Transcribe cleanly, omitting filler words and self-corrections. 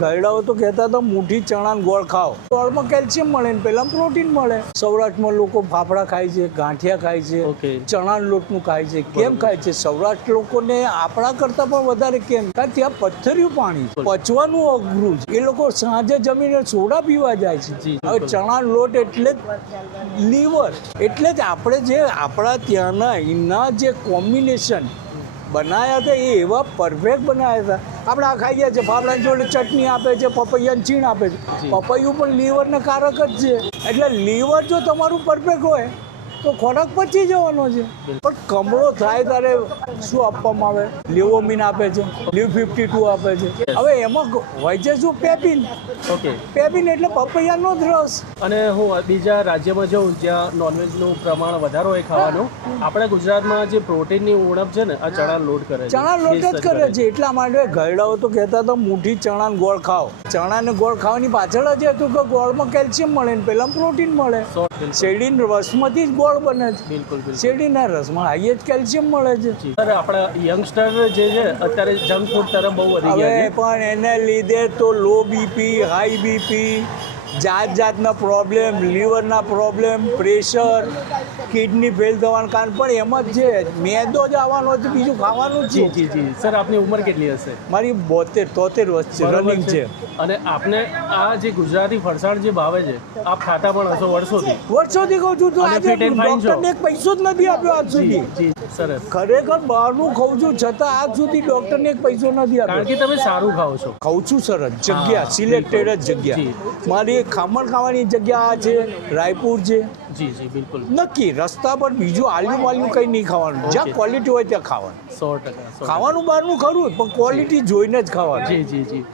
ઘરડાઓ તો કહેતા હતા મુઠ્ઠી ચણા ને ગોળ ખાઓ, ગોળમાં કેલ્શિયમ મળે ને પેલા પ્રોટીન મળે. સૌરાષ્ટ્રમાં લોકો ફાફડા ખાય છે, ગાંઠિયા ખાય છે, ચણા લોટનું ખાય છે. કેમ ખાય છે? સૌરાષ્ટ્ર લોકોને આપણા કરતા પણ વધારે કેમ? કારણ ત્યાં પથ્થરિયું પાણી, પચવાનું અઘરું છે. એ લોકો સાંજે જમીને સોડા પીવા જાય છે. હવે ચણા લોટ એટલે જ લીવર, એટલે જ આપણે જે આપણા ત્યાંના એના જે કોમ્બિનેશન બનાવ્યા હતા એ એવા પરફેક્ટ બનાવ્યા હતા. આપણે આ ખાઈએ છીએ, ફાફડા જોડે ચટણી આપે છે, પપૈયાની છીણ આપે છે. પપૈયું પણ લીવરને કારક જ છે. એટલે લીવર જો તમારું પરફેક્ટ હોય તો ખોરાક પચી જવાનો છે. પણ કમળો થાય ત્યારે શું આપવામાં આવે? લિવોમિન આપે છે, લીવ 52 આપે છે. હવે એમાં હોય છે શું? પેપિન. પેપિન એટલે પપૈયાનો જ રસ. અને હું બીજા રાજ્યમાં જાઉં જ્યાં નોનવેજનું પ્રમાણ વધારે હોય ખાવાનું, આપણે ગુજરાતમાં જે પ્રોટીનની ઉણપ છે ને આ ચણા લોટ કરે છે, ચણા લોટ જ કરે છે. એટલા માટે ઘરડાઓ તો કહેતા હતા મુઠ્ઠી ચણા ને ગોળ ખાઓ. ચણા ને ગોળ ખાવાની પાછળ જ હતું કે ગોળમાં કેલ્શિયમ મળે ને પેલા પ્રોટીન મળે. શેરડીના રસમાંથી જ ગોળ બને છે. બિલકુલ. શેરડીના રસમાં હાઈ જ કેલ્શિયમ મળે છે. સર, આપણા યંગસ્ટર જે છે અત્યારે જંક ફૂડ તરફ બહુ વધી ગયા હવે છે. પણ એને લીધે તો લો બીપી, હાઈ બીપી, જાતના પ્રોબ્લેમ, લીવરના પ્રોબ્લેમ, પ્રેશર, કિડની ફેલ થવાનું કારણ પણ એમ જ છે. મેદો જ આવવાનો છે, બીજું ખાવાનું જ છે. જી. સર, આપની ઉંમર કેટલી હશે? મારી 72-73 વર્ષ છે, રનિંગ છે. અને આપને આ જે ગુજરાતી ફરસાણ જે ભાવે છે આપ ખાતા પણ હશો વર્ષોથી? વર્ષોથી કહું છું. તો અને આજે fit and fine છો? ડૉક્ટરને એક પૈસો જ નથી આપ્યો આજ સુધી. જી, સરસ. ખરેખર બહારનું ખાઉં છું છતાં આજ સુધી ડૉક્ટરને એક પૈસો નથી કારણ આપ્યો. કે તમે સારું ખાઓ છો. ખાઉં છું સરસ જગ્યા, સિલેક્ટેડ જ જગ્યા. મારી ખમણ ખાવાની જગ્યા આ છે, રાયપુર છે. જી, બિલકુલ. નક્કી રસ્તા પર બીજું આલ્યું માલ્યું કંઈ નહીં ખાવાનું. જ્યાં ક્વોલિટી હોય ત્યાં ખાવાનું. 100%. ખાવાનું બહારનું ખરું પણ ક્વોલિટી જોઈને જ ખાવાનું. જી.